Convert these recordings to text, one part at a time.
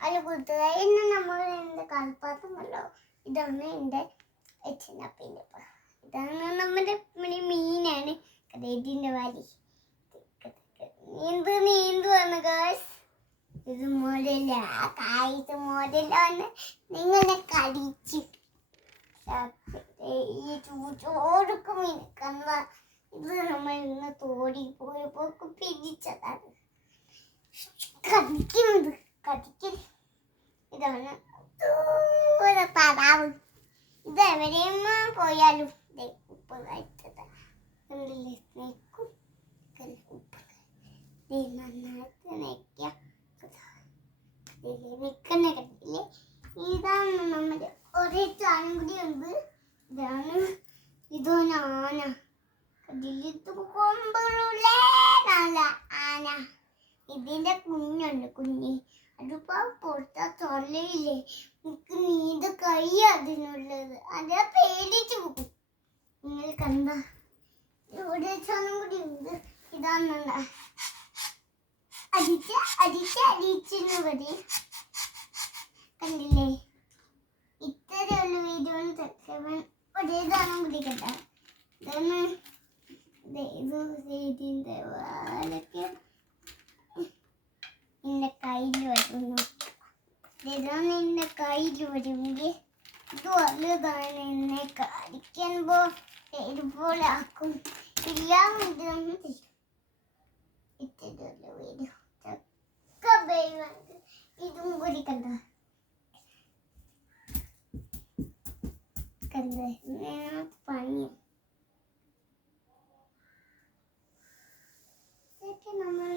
അല്ല കൂട്ടുകാരി ഇന്ന് നമ്മൾ എന്റെ കളിപ്പാത്രമല്ലോ ഇതാണ് എന്റെ അച്ഛന്റെ അപ്പേന്റെ ഇതാണ് നമ്മുടെ നമ്മുടെ മീനാണ്. കടേറ്റിന്റെ വാലി. നീന്ത് നീന്ത് വന്നു ഗേൾസ് ഇത് മോഡല കായിട്ട് മോഡല വന്ന് നിങ്ങളെ കടിച്ച് ഈ ചൂച്ചോടൊക്കെ മിനുക്കുന്ന ഇത് നമ്മൾ ഇന്ന് തോടി പോയപ്പോൾ പിരിച്ചതാണ്. കടിക്കുന്നത് കടിക്കൽ ഇതാണ് ദൂരെ താറാവ് ഇത് എവിടെയും പോയാലും ഉപ്പ് കഴിച്ചത് നെയ്ക്കും ഉപ്പ് നന്നായിട്ട് നെയ്ക്കുക നിൽക്കുന്ന കണ്ടില്ലേ? ഇതാണ് നമ്മുടെ ഒരേ ചാനും കൂടി ഉണ്ട് ഇതാണ്. ഇതാണ് ആന. കണ്ടില്ലേ? ഇത് കൊമ്പുള്ള ആന. ഇതിന്റെ കുഞ്ഞുണ്ട് കുഞ്ഞ്. അതിപ്പോ പുറത്ത തൊള്ളയില്ലേ നിക്ക് നീത് കൈ അതിനുള്ളത്. അത് പേടിച്ചു പോകും. നിങ്ങൾ കണ്ട ഇവിടെ ചാനം കൂടി ഉണ്ട്. ഇതാന്നുണ്ട അടിച്ച് അടിച്ച് അടിച്ചെന്ന് പറയും. കണ്ടില്ലേ? ഇത്രയുള്ള വീഡിയോ സെക്കൻഡ് ഒരേ ദാനം കൂടി കണ്ട ഇതാണ് ഇത് വാലൊക്കെ വരുമെങ്കിൽ ഇത് വലുതാണ് എന്നെ കടിക്കുമ്പോ ഇതുപോലെ ആക്കും. എല്ലാം ഇതൊന്നും ചെയ്യും ഇത്തിരിയുള്ള വീഡിയോ ചക്ക ബൈവാണ് ഇതും കൂടി കണ്ട? കണ്ട? പണി. ഇതൊക്കെ നമ്മൾ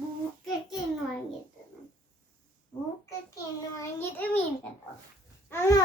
ബൂക്കൊക്കെ ഇന്ന് വാങ്ങിയിട്ടുണ്ട്. ബൂക്കൊക്കെ ഇന്ന് വാങ്ങിയിട്ട് മീൻ കണ്ടോ അന്ന്